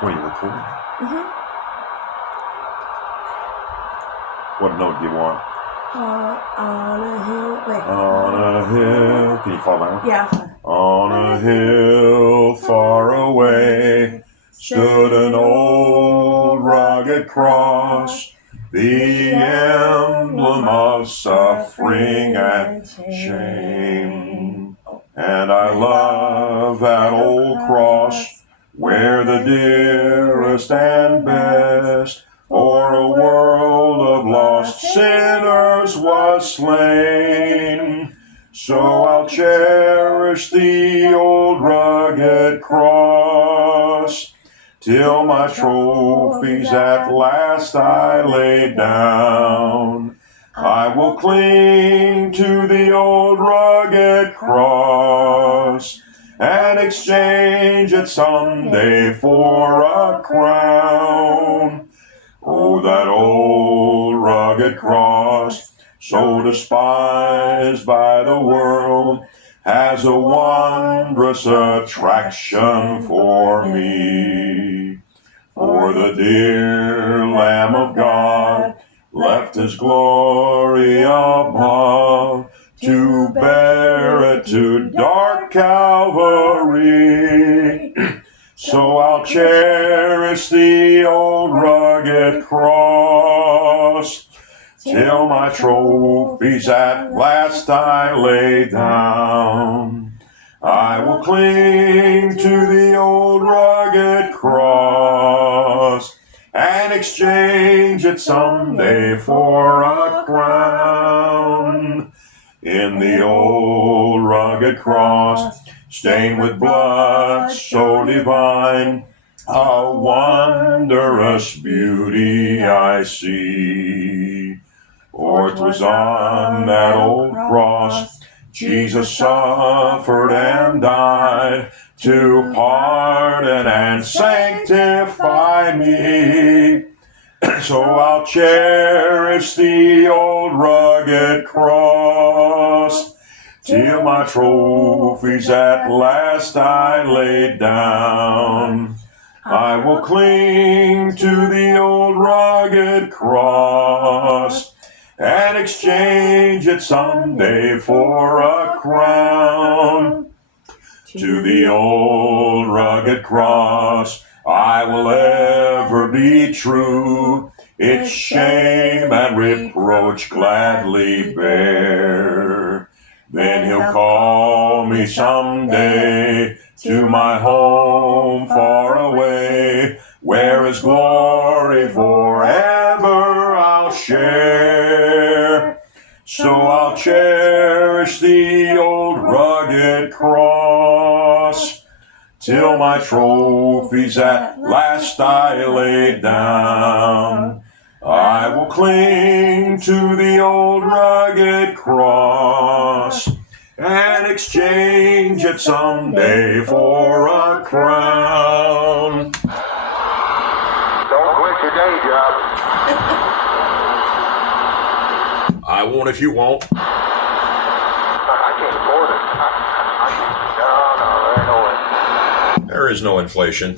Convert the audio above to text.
What are you recording? Mm-hmm. What note do you want? On a hill. Wait. On a hill. Can you follow that one? Yeah. On a hill far away stood an old rugged cross, the emblem of suffering and shame. And I love that old cross where the dearest and best for a world of lost sinners was slain. So I'll cherish the old rugged cross till my trophies at last I lay down. I will cling to the old rugged cross and exchange it someday for a crown. Oh, that old rugged cross, so despised by the world, has a wondrous attraction for me. For the dear Lamb of God left his glory above to bear it to dark Calvary. So I'll cherish the old rugged cross till my trophies at last I lay down. I will cling to the old rugged cross and exchange it someday for a crown. In the old rugged cross, stained with blood so divine, a wondrous beauty I see. For 'twas on that old cross Jesus suffered and died to pardon and sanctify me. So I'll cherish the old rugged cross till my trophies at last I lay down. I will cling to the old rugged cross and exchange it someday for a crown. To the old rugged cross I will ever be true, its shame and reproach gladly bear. Then he'll call me someday to my home far away, where his glory forever I'll share. So I'll cherish the old rugged cross till my trophies at last I lay down. I will cling to the old rugged cross and exchange it someday for a crown. Don't quit your day job. I won't if you won't. I can't afford it. No, there ain't no way. There is no inflation.